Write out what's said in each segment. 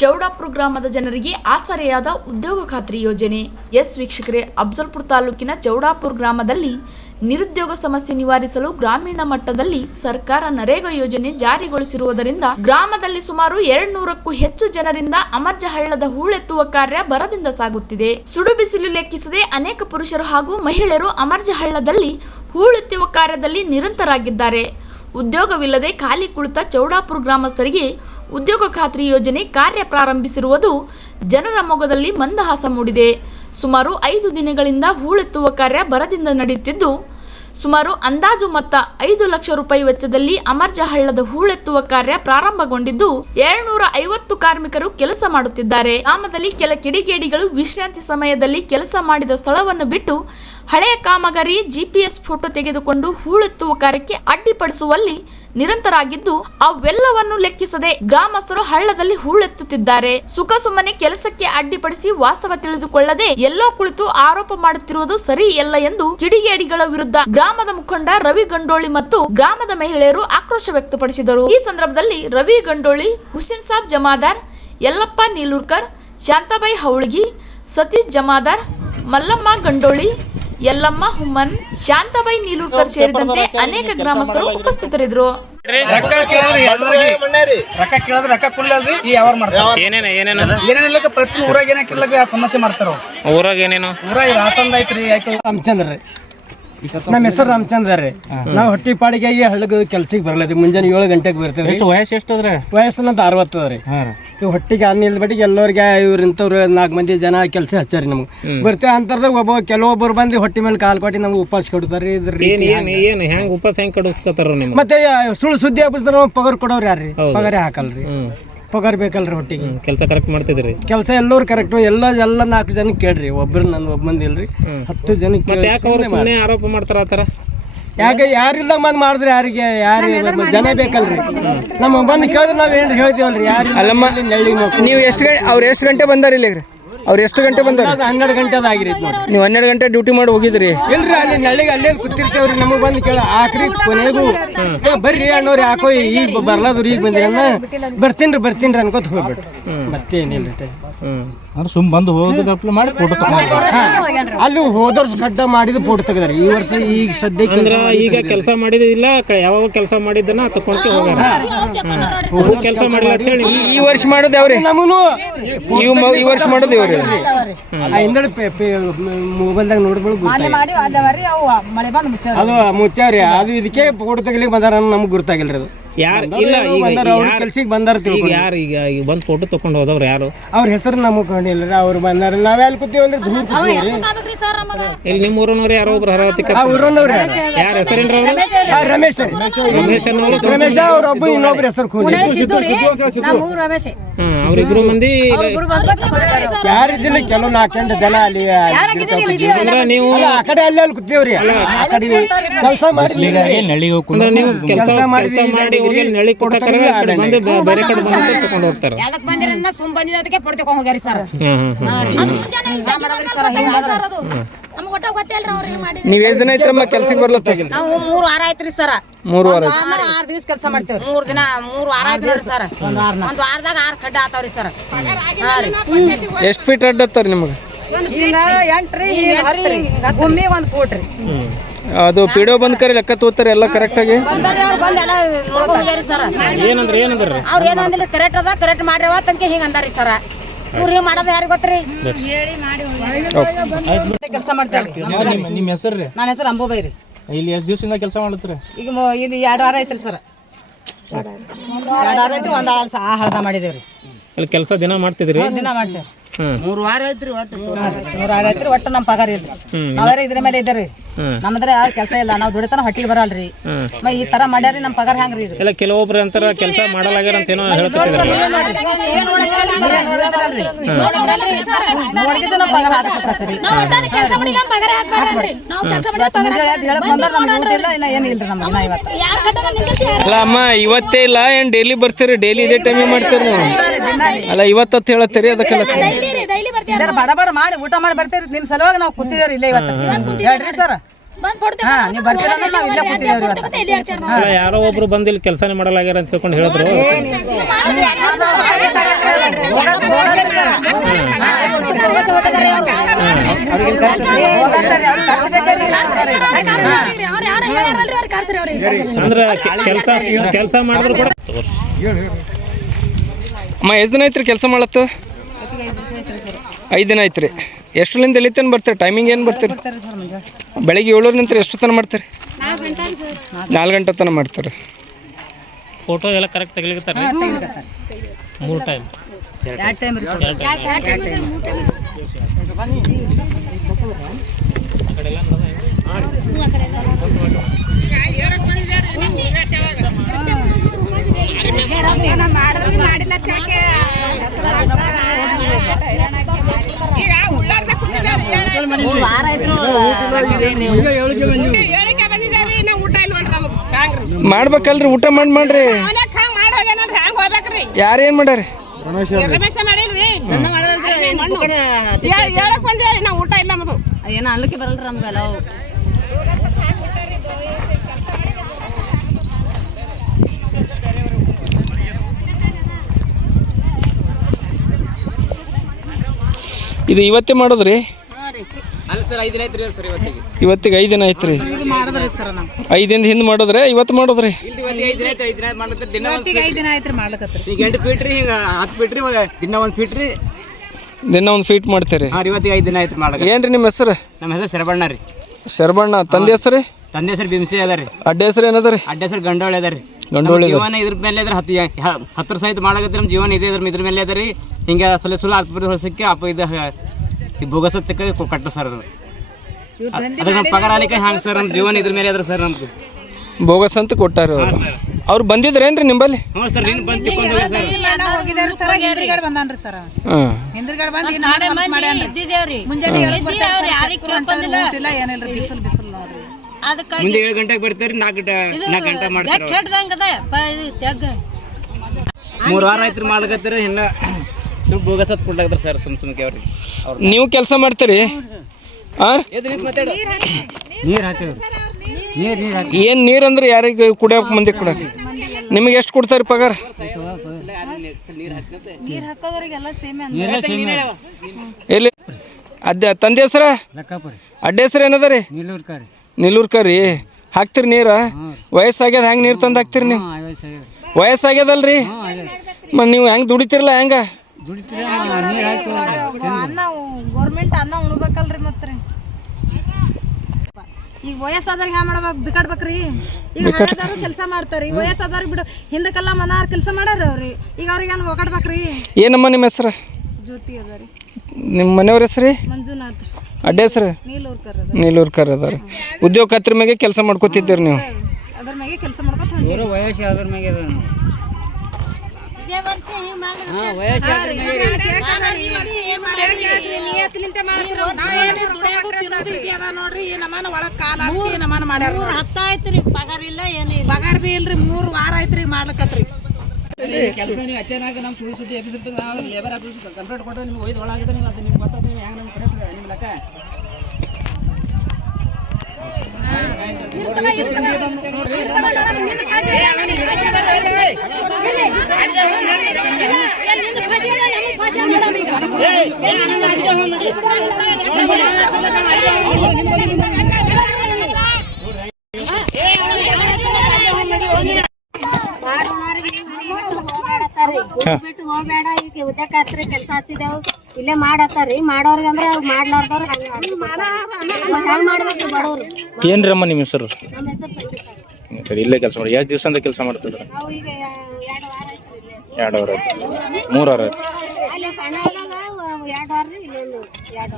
ಚೌಡಾಪುರ ಗ್ರಾಮದ ಜನರಿಗೆ ಆಸರೆಯಾದ ಉದ್ಯೋಗ ಖಾತ್ರಿ ಯೋಜನೆ. ಎಸ್ ವೀಕ್ಷಕರೇ, ಅಫಜಲ್ಪುರ ತಾಲೂಕಿನ ಚೌಡಾಪುರ ಗ್ರಾಮದಲ್ಲಿ ನಿರುದ್ಯೋಗ ಸಮಸ್ಯೆ ನಿವಾರಿಸಲು ಗ್ರಾಮೀಣ ಮಟ್ಟದಲ್ಲಿ ಸರ್ಕಾರ ನರೇಗಾ ಯೋಜನೆ ಜಾರಿಗೊಳಿಸಿರುವುದರಿಂದ ಗ್ರಾಮದಲ್ಲಿ ಸುಮಾರು 200ಕ್ಕೂ ಹೆಚ್ಚು ಜನರಿಂದ ಅಮರ್ಜ ಹಳ್ಳದ ಹೂಳೆತ್ತುವ ಕಾರ್ಯ ಭರದಿಂದ ಸಾಗುತ್ತಿದೆ. ಸುಡು ಬಿಸಿಲು ಲೆಕ್ಕಿಸದೆ ಅನೇಕ ಪುರುಷರು ಹಾಗೂ ಮಹಿಳೆಯರು ಅಮರ್ಜ ಹಳ್ಳದಲ್ಲಿ ಹೂಳೆತ್ತುವ ಕಾರ್ಯದಲ್ಲಿ ನಿರಂತರಾಗಿದ್ದಾರೆ. ಉದ್ಯೋಗವಿಲ್ಲದೆ ಖಾಲಿ ಕುಳಿತ ಚೌಡಾಪುರ ಗ್ರಾಮಸ್ಥರಿಗೆ ಉದ್ಯೋಗ ಖಾತ್ರಿ ಯೋಜನೆ ಕಾರ್ಯ ಪ್ರಾರಂಭಿಸಿರುವುದು ಜನರ ಮೊಗದಲ್ಲಿ ಮಂದಹಾಸ ಮೂಡಿದೆ. ಸುಮಾರು 5 ದಿನಗಳಿಂದ ಹೂಳೆತ್ತುವ ಕಾರ್ಯ ಭರದಿಂದ ನಡೆಯುತ್ತಿದ್ದು, ಸುಮಾರು ಅಂದಾಜು ಮೊತ್ತ 5 ಲಕ್ಷ ರೂಪಾಯಿ ವೆಚ್ಚದಲ್ಲಿ ಅಮರ್ಜ ಹಳ್ಳದ ಹೂಳೆತ್ತುವ ಕಾರ್ಯ ಪ್ರಾರಂಭಗೊಂಡಿದ್ದು 250 ಕಾರ್ಮಿಕರು ಕೆಲಸ ಮಾಡುತ್ತಿದ್ದಾರೆ. ಗ್ರಾಮದಲ್ಲಿ ಕೆಲ ಕಿಡಿಗೇಡಿಗಳು ವಿಶ್ರಾಂತಿ ಸಮಯದಲ್ಲಿ ಕೆಲಸ ಮಾಡಿದ ಸ್ಥಳವನ್ನು ಬಿಟ್ಟು ಹಳೆಯ ಕಾಮಗಾರಿ GPS ಫೋಟೋ ತೆಗೆದುಕೊಂಡು ಹೂಳೆತ್ತುವ ಕಾರ್ಯಕ್ಕೆ ಅಡ್ಡಿಪಡಿಸುವಲ್ಲಿ ನಿರಂತರಾಗಿದ್ದು, ಅವೆಲ್ಲವನ್ನು ಲೆಕ್ಕಿಸದೆ ಗ್ರಾಮಸ್ಥರು ಹಳ್ಳದಲ್ಲಿ ಹೂಳೆತ್ತುತ್ತಿದ್ದಾರೆ. ಸುಖ ಸುಮ್ಮನೆ ಕೆಲಸಕ್ಕೆ ಅಡ್ಡಿಪಡಿಸಿ ವಾಸ್ತವ ತಿಳಿದುಕೊಳ್ಳದೆ ಎಲ್ಲೋ ಕುಳಿತು ಆರೋಪ ಮಾಡುತ್ತಿರುವುದು ಸರಿಯಲ್ಲ ಎಂದು ಕಿಡಿಗೇಡಿಗಳ ವಿರುದ್ಧ ಗ್ರಾಮದ ಮುಖಂಡ ರವಿ ಗಂಡೋಳಿ ಮತ್ತು ಗ್ರಾಮದ ಮಹಿಳೆಯರು ಆಕ್ರೋಶ ವ್ಯಕ್ತಪಡಿಸಿದರು. ಈ ಸಂದರ್ಭದಲ್ಲಿ ರವಿ ಗಂಡೋಳಿ, ಹುಸೇನ್ ಸಾಬ್ ಜಮಾದಾರ್, ಯಲ್ಲಪ್ಪ ನೀಲೂರ್ಕರ್, ಶಾಂತಾಬಾಯಿ ಹೌಳಗಿ, ಸತೀಶ್ ಜಮಾದಾರ್, ಮಲ್ಲಮ್ಮ ಗಂಡೋಳಿ, ಯಲ್ಲಮ್ಮ ಹುಮ್ಮನ್, ಶಾಂತಾಬಾಯಿ ನೀಲೂರ್ಕರ್ ಸೇರಿದಂತೆ ಅನೇಕ ಗ್ರಾಮಸ್ಥರು ಉಪಸ್ಥಿತರಿದ್ದರು. ರೊಕ್ಕ ಕೇಳಿದ್ರೆ ರೊಕ್ಕ ಕೊಡ್ಲಲ್ರಿ ಈ ವ್ಯವಹಾರ ಮಾಡ್ತಾರೆ. ಏನೇನಿಲ್ಲ ಪ್ರತಿ ಊರಾಗ ಏನಕ್ಕಿಲ್ಲ ಸಮಸ್ಯೆ ಮಾಡ್ತಾರ. ಊರಾಗ ಏನೇನು ಊರಾಗ ರಾಸಂದ ಐತ್ರಿ. ಆಯ್ತು ರಾಮಚಂದ್ರ ರೀ, ನಮ್ಮ ಹೆಸರು ರಾಮಚಂದ್ರ ರೀ. ನಾವು ಹೊಟ್ಟಿ ಪಾಡಿಗಾಗಿ ಹಳ್ಳಗ ಕೆಲ್ಸಕ್ಕೆ ಬರಲದಿ. ಮುಂಜಾನೆ 7 ಗಂಟೆಗೆ ಬರ್ತೇವೆ. ವಯಸ್ಸು ಎಷ್ಟದ್ರಿ? ವಯಸ್ಸನ್ನಂತ 60 ರೀ. ಇವು ಹೊಟ್ಟಿಗೆ ಅನ್ನ ಇಲ್ದ ಬಟ್ಟಿಗೆ ಎಲ್ಲರಿಗೆ ಇವ್ರು ಇಂಥವ್ರು 4 ಮಂದಿ ಜನ ಕೆಲಸ ಹಚ್ಚಾರಿ. ನಮ್ಗೆ ಬರ್ತೇವೆ ಅಂತರ್ದಾಗ ಕೆಲವೊಬ್ಬರು ಬಂದು ಹೊಟ್ಟಿ ಮೇಲೆ ಕಾಲು ಕೊಟ್ಟು ನಮ್ಗೆ ಉಪವಾಸ ಕೊಡ್ತಾರೆ. ಏನು ಹೆಂಗ್ ಉಪವಾಸ ಹೆಂಗ್ ಕಡಿಸ್ಕೊತಾರ? ಮತ್ತೆ ಸುಳ್ಳು ಸುದ್ದಿ ಹಬ್ಬಿಸಿದ್ರೆ ಪಗಾರ ಕೊಡೋರು ಯಾರ್ರಿ? ಪಗಾರೇ ಹಾಕಲ್ರಿ. ಪಗಾರ ಬೇಕಲ್ರಿ ಹೊಟ್ಟಿಗೆ. ಕೆಲಸ ಕರೆಕ್ಟ್ ಮಾಡ್ತಿದ್ರಿ? ಕೆಲಸ ಎಲ್ಲರೂ ಕರೆಕ್ಟ್. ಎಲ್ಲ 4 ಜನ ಕೇಳ್ರಿ. ಒಬ್ರು ನಾನು ಒಬ್ಬ ಮಂದಿ ಇಲ್ರಿ, 10 ಜನ ಆರೋಪ ಮಾಡ್ತಾರ ಆತರ. ಯಾಕೆ ಯಾರಿಲ್ಲ ಬಂದ್ ಮಾಡಿದ್ರೆ ಯಾರಿಗೆ ಜನ ಬೇಕಲ್ರಿ? ನಮ್ಮ ಬಂದು ಕೇಳಿದ್ರೆ ನಾವ್ ಏನ್ ಹೇಳ್ತೀವಲ್ರಿ? ಯಾರು ನೀವು ಅವ್ರು ಎಷ್ಟು ಗಂಟೆ ಬಂದಾರ ಇಲ್ಲಿ? ಅವ್ರು ಎಷ್ಟು ಗಂಟೆ ಬಂದಾರ? 12 ಗಂಟೆ ಆಗಿರೈತಿ ನೋಡಿ. ನೀವು 12 ಗಂಟೆ ಡ್ಯೂಟಿ ಮಾಡಿ ಹೋಗಿದ್ರಿ? ಇಲ್ರಿ, ಅಲ್ಲಿ ನಳ್ಳಿಗೆ ಅಲ್ಲೇ ಕೂತಿರ್ತೇವ್ರಿ. ನಮಗ್ ಬಂದು ಕೇಳ ಆಕ್ರಿ ಕೊನೆಗೂ ಬರ್ರಿ ಅಣ್ಣವ್ರಿ, ಯಾಕೋ ಈಗ ಬರ್ಲಾದ್ರು ಈಗ ಬಂದಿರನ್ನ ಬರ್ತೀನ್ರಿ ಅನ್ಕೋತ ಹೋಗ್ಬಿಟ್ರು. ಮತ್ತೇನಿಲ್ರಿ, ಸುಮ್ ಬಂದು ಹೋಗೋದು ಮಾಡಿ ಫೋಟೋ ಅಲ್ಲಿ ಹೋದವ್ರ ಗಡ್ಡ ಮಾಡಿದ ಫೋಟೋ ತೆಗದಾರ. ಈ ವರ್ಷ ಈಗ ಸದ್ಯಕ್ಕೆ ಈಗ ಕೆಲಸ ಮಾಡಿದಿಲ್ಲ, ಯಾವಾಗ ಕೆಲಸ ಮಾಡಿದ್ದನ್ನ ತಕೊಂಡ್ಕೆ ಹೋಗಾರ. ಕೆಲಸ ಮಾಡಿಲ್ಲ ಅಂತ ಹೇಳಿ ಈ ವರ್ಷ ಮಾಡೋದು ಅವ್ರಿ. ನಮೂನು ಈ ವರ್ಷ ಮಾಡೋದು ಇವ್ರಿ. ಹಿಂದಡೆ ಮೊಬೈಲ್ದಾಗ ನೋಡ್ಬೋದು ಅದು ಮುಚ್ಚಾವ್ರಿ. ಅದು ಇದಕ್ಕೆ ಫೋಟೋ ತೆಗಿಲಿಕ್ಕೆ ಬಂದಾರ, ನಮ್ಗೆ ಗುರ್ತಾಗಿಲ್ರಿ. ಅದು ಕೆಲ್ಸಿಗೆ ಬಂದಾರ. ಯಾರು ಈಗ ಬಂದ್ ಫೋಟೋ ತಗೊಂಡು ಹೋದವ್ರು ಯಾರು? ಅವ್ರ ಹೆಸರು ನಮಗ್ ಕಂಡಿಲ್ಲ. ಅವ್ರು ಬಂದಾರ, ನಾವೆಲ್ಲ ಕೂತೀವಲ್ರಿ, ದೂರ ಕೂತೀವ್ರಿ. ಇಲ್ಲಿ ನಿಮ್ಮ ಊರನವ್ರು ಯಾರೋ ಒಬ್ರು ಹರವತಿ ಊರನ್ನವ್ರಿ. ಯಾರ ಹೆಸರೇನ್ರಿ? ರಮೇಶ್ ರಮೇಶ್ ಅವ್ರೊಬ್ಬ, ಇನ್ನೊಬ್ರ ಹೆಸರು ಅವ್ರಿಬ್ರು ಮಂದಿ ಯಾರಿದ್ದಿಲ್ಲ. ಕೆಲವು 4 ಜನ ಅಲ್ಲಿ ನೀವು ಆ ಕಡೆ ಅಲ್ಲಿ ಕೂತೀವ್ರಿ. ಆ ಕಡೆ ಕೆಲಸ ಮಾಡಿ ನೀವು ಕೆಲಸ ಮಾಡಿ ನಳಿ ಕೊಟ್ಟಕರೆ ಬಂದು ಬೇರೆ ಕಡೆ ಬಂದು ತಗೊಂಡು ಹೋಗ್ತಾರೆ. ನೀವ್ ಎಷ್ಟ್ ದಿನ ಐತ್ರಮ್ಮ ಕೆಲ್ಸಕ್ಕೆ ಬರ್ಲತ್ತ? 3 ವಾರ ಆಯ್ತ್ರಿ ಸರ್. 3 ವಾರ 6 ದಿವಸ ಕೆಲಸ ಮಾಡ್ತೇವ್ರಿ. 3 ವಾರ ಆಯ್ತು ಸರ್. ಒಂದ್ ವಾರದಾಗ 6 ಕಡ್ಡ ಆತಾವ್ರಿ ಸರ್. ಎಷ್ಟ್ ಫೀಟ್ ಅಡ್ಡ ಹತ್ತಾರ ನಿಮ್ಗೆ? ಹಿಂಗ 8 ರೀ, ಹಿಂಗ 10 ರೀ, ಗುಮ್ಮಿ 1 ಫೂಟ್ ರೀ. ಅದು ಪಿಡಿಒ ಬಂದ್ ಕರೆ ಲೆಕ್ಕ ತಗೋತಾರೆ ಎಲ್ಲ ಕರೆಕ್ಟ್ ಆಗಿ? ಬಂದಾರ್ರಿ, ಅವ್ರು ಬಂದ್ ಎಲ್ಲ ನೋಡ್ಕೊಂಡ್ ಹೋಗ್ಯಾರಿ ಸರ್. ಏನಂದ್ರಿ? ಅವ್ರು ಏನಂದಿಲ್ಲ, ಕರೆಕ್ಟ್ ಅದ, ಕರೆಕ್ಟ್ ಮಾಡ್ರವ ತನಕ ಹಿಂಗ ಅಂದಾರಿ ಸರ್. ಇವ್ರು ಹಿಂಗ ಮಾಡೋದು ಯಾರಿಗೆ ಗೊತ್ತ್ರಿ? ಕೆಲಸ ಮಾಡ್ತೇವ್ರಿ. ನಿಮ್ಮ ಹೆಸರು ರೀ? ನನ್ನ ಹೆಸರು ಅಂಬುಬಾಯಿ ರೀ. ಇಲ್ಲಿ ಎಷ್ಟು ದಿವಸದಿಂದ ಕೆಲಸ ಮಾಡ್ತೀರಿ? ಈಗ ಇಲ್ಲಿ 2 ವಾರ ಐತ್ರಿ ಸರ್. 2 ವಾರ ಐತ್ರಿ. ಒಂದ್ ಹಳದ ಮಾಡಿದೇವ್ರಿ. ಅಲ್ಲಿ ಕೆಲಸ ದಿನ ಮಾಡ್ತಿದ್ರಿ? ದಿನ ಮಾಡ್ತೇವ್ರಿ. 3 ವಾರ ಐತ್ರಿ. 3 ವಾರ ಐತ್ರಿ. ಒಟ್ಟು ನಮ್ಮ ಪಗಾರ ಇಲ್ರಿ. ನಾವ್ಯಾರ ಇದ್ರ ಮೇಲೆ ಇದ್ದಾರಿ. ನಮ್ಮದ್ರೆ ಕೆಲಸ ಇಲ್ಲ, ನಾವು ದುಡಿತಾನ ಹೊಟ್ಟಿಗೆ ಬರಲ್ರಿ. ಈ ತರ ಮಾಡ್ಯಾರಿ, ನಮ್ ಪಗಾರ ಹೆಂಗ್ರಿ ಇದು? ಎಲ್ಲ ಕೆಲವೊಬ್ರು ಅಂತಾರ ಕೆಲಸ ಮಾಡಲಾಗ್ಯಾರ ಅಂತ ಏನೋ ಹೇಳ್ತಿದ್ದಾರೆ. ಅಲ್ಲ ಅಮ್ಮ, ಇವತ್ತೇ ಇಲ್ಲ ಏನ್ ಡೈಲಿ ಬರ್ತೀರಿ? ಡೈಲಿ ಇದೇ ಟೈಮಿಗೆ ಮಾಡ್ತೀರಿ ನೀವು? ಅಲ್ಲ ಇವತ್ತ ಹೇಳತ್ತೀರಿ, ಅದಕ್ಕೆಲ್ಲ ಬಡ ಬಡ ಮಾಡಿ ಊಟ ಮಾಡಿ ಬರ್ತೇರಿ. ನಿಮ್ ಸಲುವಾಗಿ ನಾವು ಕೂತಿದೇವ್ರಿ ಇಲ್ಲೇ ಇವತ್ತು. ಹೇಳ್ರಿ ಸರ್. ಹಾ ನೀವು ಬರ್ತೀರ ಅಂದ್ರೆ ನಾವು ಇಲ್ಲೇ ಕೂತಿದ್ದೇವ್ರಿ ಇವತ್ತು. ಅಲ್ಲ ಯಾರೋ ಒಬ್ರು ಬಂದು ಇಲ್ಲಿ ಕೆಲಸನೇ ಮಾಡಲಾಗ್ಯಾರ ಅಂತ ಹೇಳ್ಕೊಂಡು ಹೇಳಿದ್ರು. ಅಂದ್ರೆ ಕೆಲಸ ಮಾಡಿದ್ರು ಕೂಡ. ಅಮ್ಮ ಎಷ್ಟು ದಿನ ಐತ್ರಿ ಕೆಲಸ ಮಾಡತ್ತು? 5 ದಿನ ಐತ್ರಿ. ಎಷ್ಟರಿಂದ ಎಲ್ಲಿತನ ಬರ್ತೀರಿ? ಟೈಮಿಂಗ್ ಏನು ಬರ್ತೀರಿ? ಬೆಳಿಗ್ಗೆ 7 ನಂತರ ಎಷ್ಟು ತನಕ ಮಾಡ್ತೀರಿ? 4 ಗಂಟೆ ತನಕ ಮಾಡ್ತಾರೆ. ಫೋಟೋ ಎಲ್ಲ ಕರೆಕ್ಟ್ ತೆಗಿಲಿಕತ್ತಾರೆ 3 ಟೈಮ್. ಮಾಡ್ಬೇಕಲ್ರಿ, ಊಟ ಮಾಡ್ರಿ. ಯಾರೇನ್ ಮಾಡ್ಯಾರಿ? ಏನೋ ಅನ್ಲಿಕ್ಕೆ ಬರಲ್ರಿ ನಮ್ಗೆಲ್ಲ. ಇದು ಇವತ್ತೇ ಮಾಡೋದ್ರಿ? ಅಲ್ಲ ಸರ್ 5 ದಿನ ಐತ್ರಿ ಸರ್ ಇವತ್ತಿಗೆ. ಇವತ್ತಿಗೆ 5 ದಿನ ಐತ್ರಿ. 5 ದಿನದ ಹಿಂದೆ ಮಾಡೋದ್ರಿ? ಇವತ್ತು ಮಾಡೋದ್ರಿ? 5 ದಿನ ಐತಿ. 5 ದಿನ ಮಾಡ್ಲತ್ತರ. ದಿನ 5 ದಿನ ಆಯ್ತು ಮಾಡ್ಲಕತ್ರಿ. ಈಗ 8 ಫೀಟ್ ರೀ, ಈಗ 10 ಫೀಟ್ ರೀ, ದಿನ 1 ಫೀಟ್ ರೀ. ದಿನ 1 ಫೀಟ್ ಮಾಡ್ತೀರಿ? ಹಾಂ, ಇವತ್ತಿಗೆ 5 ದಿನ ಆಯ್ತು ಮಾಡ್ಲಕ್ಕ. ಏನ್ರಿ ನಿಮ್ಮ ಹೆಸರು? ನಮ್ಮ ಹೆಸರು ಶರಬಣ್ಣ ರೀ. ಶರಬಣ್ಣ. ತಂದೆ ಹೆಸರು? ತಂದೆ ಹೆಸರು ಬಿಂಸಿ ಅದ ರೀ. ಅಡ್ಡ ಹೆಸರು ಏನದ ರೀ? ಅಡ್ಡ ಹೆಸರು ಗಂಡೋಳಿ ಅದ ರೀ. ಗಂಡೋಳಿ ಜೀವನ ಇದ್ರ ಮೇಲೆ ಅದ್ರ 10 ವರ್ಷ ಆಯ್ತು ಮಾಡಕತ್ರಿ. ನಮ್ಮ ಜೀವನ ಇದೆ ಇದ್ರ ಮೇಲೆ ಅದ ರೀ. ಹಿಂಗೆ ಸುಳ್ಳು 10 ವರ್ಷಕ್ಕೆ ಇದು ಬೋಗಸತ್ತಕ್ಕೆ ಕಟ್ಟು ಸರ್. ಅದಕ್ಕೆ ನಮ್ಮ ಪಗಾರ ಆಲಿಕ್ಕೆ ಹ್ಯಾಂಗೆ ಸರ್, ನಮ್ಮ ಜೀವನ ಇದ್ರ ಮೇಲೆ ಅದ್ರ ಸರ್. ನಮ್ಗೆ ಬೋಗಸ್ ಅಂತ ಕೊಟ್ಟಾರ. ಅವ್ರು ಬಂದಿದ್ರೇನ್ರಿ ನಿಂಬಲ್ಲಿ? ಹ್ಞೂ ಸರ್, ನೀನು ಬಂದು ತಿಕ್ಕೊಂಡು ಸರ್. ಹಿಂದ್ರಗಡೆ ಬಂದಾನ್ರಿ ಸರ್. ಹಾಂ, ಹಿಂದ್ರಗಡೆ ಬಂದು ಮುಂಜಾನೆ ಏನಿಲ್ರಿ, ಬಿಸಿಲು ನೋಡ್ರಿ. ಮುಂದೆ 7 ಗಂಟೆಗೆ ಬರ್ತಾರೆ, 4 ಗಂಟೆ ಮಾಡ್ತಾರೆ. 3 ವಾರ ಆಯ್ತು ಮಾಡ್ಲಕತ್ತೀರ. ಇನ್ನ ಸುಮ್ ಬೋಗಸತ್ ಕೊಡ್ಲಾಕತ್ತಾರೆ ಸರ್, ಸುಮ್ಕೆ ಅವ್ರಿಗೆ. ನೀವು ಕೆಲಸ ಮಾಡ್ತೀರಿ? ಹಾಂ, ನೀರು ಹಾಕ್ತೀವಿ. ಏನು ನೀರು ಅಂದ್ರೆ ಯಾರಿಗೆ ಕುಡಿಯೋಕೆ ಮಂದಿ ಕೊಡ? ನಿಮಗೆ ಎಷ್ಟು ಕೊಡ್ತಾರೆ ಪಗಾರ? ಎಲ್ಲಿ ತಂದೆ ಹೆಸರ? ಅಡ್ಡ ಹೆಸರು ಏನದ ರೀ? ನಿಲ್ಲೂರ್ಕ ರೀ. ಹಾಕ್ತಿರಿ ನೀರ? ವಯಸ್ಸಾಗ್ಯದ, ಹೆಂಗೆ ನೀರು ತಂದು ಹಾಕ್ತಿರಿ ನೀವು? ವಯಸ್ಸಾಗ್ಯದಲ್ರಿ, ಮತ್ತು ನೀವು ಹೆಂಗೆ ದುಡಿತಿರಲ್ಲ? ಹೆಂಗೆ ಅನ್ನ ಗೌರ್ಮೆಂಟ್ ಅನ್ನ ಉಣ್ಬೇಕಲ್ರಿ ಮತ್ತೆ. ಈಗ ವಯಸ್ಸಾದವ್ರಿಗೆ ಹ್ಯಾಂಗ ಮಾಡ್ಬೇಕು? ಬಿಕಾಡ್ಬೇಕ್ರಿ. ಈಗ ಹಳದವ್ರು ಕೆಲಸ ಮಾಡ್ತಾರ್ರಿ, ವಯಸ್ಸಾದವ್ರಿಗೆ ಬಿಡು. ಹಿಂದಕ್ಕೆಲ್ಲ ಮನಾರ್ ಕೆಲಸ ಮಾಡ್ಯಾರ ಅವ್ರಿ. ಈಗ ಅವ್ರಿಗೆ ಏನು ಒಗಾಡ್ಬೇಕ್ರಿ? ಏನಮ್ಮ ನಿಮ್ಮ ಹೆಸರು? ಜ್ಯೋತಿ ಅದ ರೀ. ನಿಮ್ಮ ಮನೆಯವ್ರ ಹೆಸ್ರಿ? ಮಂಜುನಾಥ್. ಅಡ್ಡ ಹೆಸ್ರು? ನೀಲೂರ್ಕರ್. ನೀಲೂರ್ಕರ್ ಅದಾರ. ಉದ್ಯೋಗ ಖಾತ್ರಿ ಮ್ಯಾಗೆ ಕೆಲಸ ಮಾಡ್ಕೋತಿದ್ದೀರಿ ನೀವು? ಅದ್ರ ಮ್ಯಾಗೆ ಕೆಲಸ ಮಾಡ್ಕೊತ ಹೊಂಟೀವಿ. ವಯಸ್ಸು ಅದ್ರ ಮ್ಯಾಗೆ ಅದ. ಪಗಾರ ಇಲ್ಲ ಏನಿಲ್ಲ. ಪಗಾರ ಬಿ ಇಲ್ರಿ. 3 ವಾರ ಆಯ್ತ್ರಿ ಮಾಡ್ಲಕತ್ರಿ ಕೆಲಸ. ನೀವು ಅಚಾನಕ ನಮ್ಮ ಸುಳ್ಳು ಆಫೀಸ್ ಇರ್ತದೆ, ನಾವು ಲೇಬರ್ ಆಫೀಸ್ ಕಂಪ್ಲೇಂಟ್ ಕೊಟ್ಟರೆ ನಿಮ್ಗೆ ಒಯ್ದು ಒಳಗಿದ್ರೆ ನೀವು ಅದು ನಿಮ್ಗೆ ಗೊತ್ತಾದ ನೀವು ಹೆಂಗೆ ನಮ್ಗೆ ಕರೆಸ್ರಿ ನಿಮ್ಮ ಲೆಕ್ಕ. ಬಿಟ್ಟು ಹೋಗ್ಬೇಡ, ಈಗ ಉದ್ಯೋಗ ಖಾತ್ರಿ ಕೆಲಸ ಹಚ್ಚಿದೇವು, ಇಲ್ಲೇ ಮಾಡತ್ತಾರಿ. ಮಾಡೋರ್ಗೆ ಅಂದ್ರೆ ಮಾಡ್ಲಾರ್ದವ್ರು ಹಂಗೆ ಮಾಡ್ಬೇಕು ಬಡವ್ರು. ಏನ್ರಮ್ಮ ನಿಮ್ಮ ಹೆಸರು? ನಮ್ಮ ಹೆಸರು ಸಂಗೀತ. ಇಲ್ಲೇ ಕೆಲಸ ಮಾಡಿ ಎಷ್ಟು ದಿವಸ ಅಂತ ಕೆಲಸ ಮಾಡ್ತಿದ್ರ? ನಾವು ಈಗ 2 ವಾರ ಆಯ್ತು. 2 ವಾರ ಆಯ್ತು? 3 ವಾರ ಆಯ್ತು? ಅಲ್ಲಿ ಕನ್ನಡದಾಗ 2 ವಾರ ರೀ, ಇಲ್ಲೊಂದು 2 ವಾರ.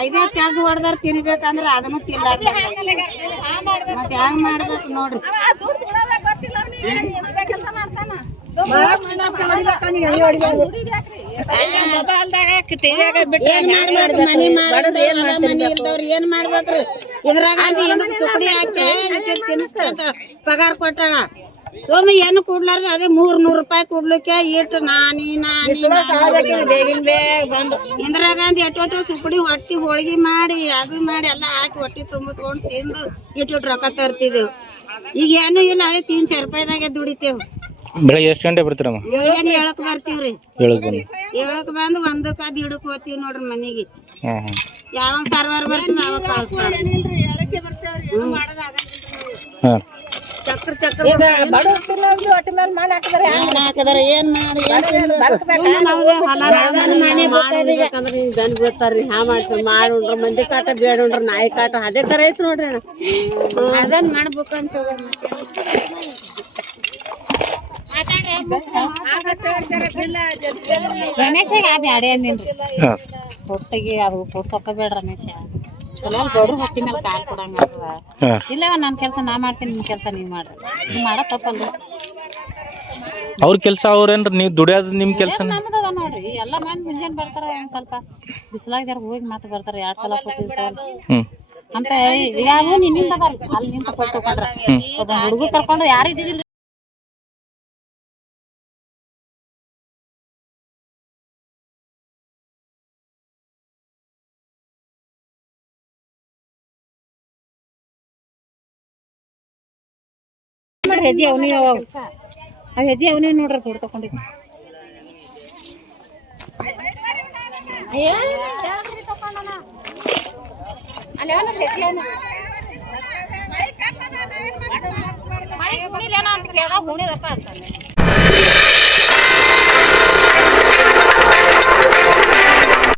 ಐದೇ ತ್ಯಾಗ ಹೊಡೆದಾರ ತಿನ್ಬೇಕಂದ್ರ ಅದನ್ನು ತಿನ್ಲಾರ್ದ ಮತ್ತೆ ಹೆಂಗ್ ಮಾಡ್ಬೇಕು ನೋಡ್ರಿ. ಏನ್ ಮಾಡ್ಬೇಕು ಮನಿ ಮಾರಿದವ್ರು ಮನಿ ಇಲ್ದವ್ರು ಏನ್ ಮಾಡ್ಬೇಕ್ರಿ ಇದ್ರಾಗ ಸುಕಡಿ ಹಾಕಿ ತಿನ್ನಿಸ್ಕೊಂತ ಪಗಾರ ಕೊಟ್ಟಾಳ ಸೋಮ ಏನು ಕೊಡ್ಲಾರ್ದ ಅದೇ 300 ರೂಪಾಯಿ ಕೊಡ್ಲಿಕ್ಕೆ ಇಟ್ಟು ಇಂದಿರಾ ಗಾಂಧಿ ಎಟ್ಟು ಸುಕಡಿ ಹೊಟ್ಟಿ ಹೋಳಿಗೆ ಮಾಡಿ ಅದು ಮಾಡಿ ಎಲ್ಲ ಹಾಕಿ ಹೊಟ್ಟಿ ತುಂಬಿಸ್ಕೊಂಡು ತಿಂದು ಇಟ್ಟು ರೊಕ್ಕ ತರ್ತಿದ್ದೆವು ಈಗ ಏನು ಇಲ್ಲ ಅದೇ 300 ರೂಪಾಯಿದಾಗೆ ದುಡಿತೇವು ಬೆಳಗ್ಗೆ ಎಷ್ಟು ಗಂಟೆ ಬರ್ತೀರಮ್ಮ? ಏನ್ ಹೇಳಕ್ ಬರ್ತೀವ್ರಿ ಹೇಳಕ್ ಬಂದು ಒಂದಕ್ಕ ದಿಡಕ್ ಹೋಗ್ತೀವಿ ನೋಡ್ರಿ ಮನಿಗೆ ಯಾವಾಗ ಸರ್ವರ್ ಬರ್ತದ ಅವಾಗ ಕಳಿಸ್ತಾರೆ ಹಾಕಿದಾರೆ ಏನ್ ಮಾಡಿ ಮಾಡುಂಡ್ರ ಮಂದಿ ಕಾಟ ಬೇಡುಂಡ್ರ ನಾಯಿ ಕಾಟ ಅದೇ ಕರ ಐತ್ ನೋಡ್ರಿ ಅದನ್ನ ಮಾಡ್ಬೇಕಂತ ರಮೇಶಗೆ ಆ ಬ್ಯಾಡೆ ಅಂದಿನ್ರಿ ಹೊಟ್ಟಿಗೆ ಅದು ಕೊಟ್ಟು ತಕೋಬೇಡ ರಮೇಶ ಚಲೋ ಬಡ್ರು ಹೊಟ್ಟಿ ಮೇಲೆ ಕಾಲ್ ಕೊಡಂಗ ಇಲ್ಲವ ನನ್ನ ಕೆಲಸ ನಾ ಮಾಡ್ತೀನಿ ನಿಮ್ಮ ಕೆಲಸ ನೀವು ಮಾಡ್ರಿ ನೀವು ಮಾಡೋ ತಪ್ಪಲ್ರಿ ಅವ್ರ ಕೆಲಸ ಅವ್ರೇನ್ರಿ ನೀವು ದುಡಿಯೋದು ನಿಮ್ಮ ಕೆಲಸ ನಮ್ದದ ನೋಡ್ರಿ ಎಲ್ಲ ಮಂದಿ ಮುಂಜಾನೆ ಬರ್ತಾರ ಸ್ವಲ್ಪ ಬಿಸಿಲಾಗ ಜರ ಹೋಗಿ ಮತ್ತೆ ಬರ್ತಾರ 2 ಸಲ ಕೊಟ್ಟಿರ್ತಾವ ಅಂತ ಯಾವ ನಿನ್ನಿಂದ ಅಲ್ಲಿ ನಿಂತ ಕೊಟ್ಟು ಒಬ್ಬ ಹುಡುಗ ಕರ್ಕೊಂಡು ಯಾರು ಇದ್ದಿದ್ದಿಲ್ಲ ಹೆಜ್ಜೆ ಅವನಿ ಹೆಜ್ಜೆ ಅವನಿ ನೋಡ್ರಿ ಕೊಡ್ ತಕೊಂಡಿದ್ವಿ ಅಲ್ಲಿ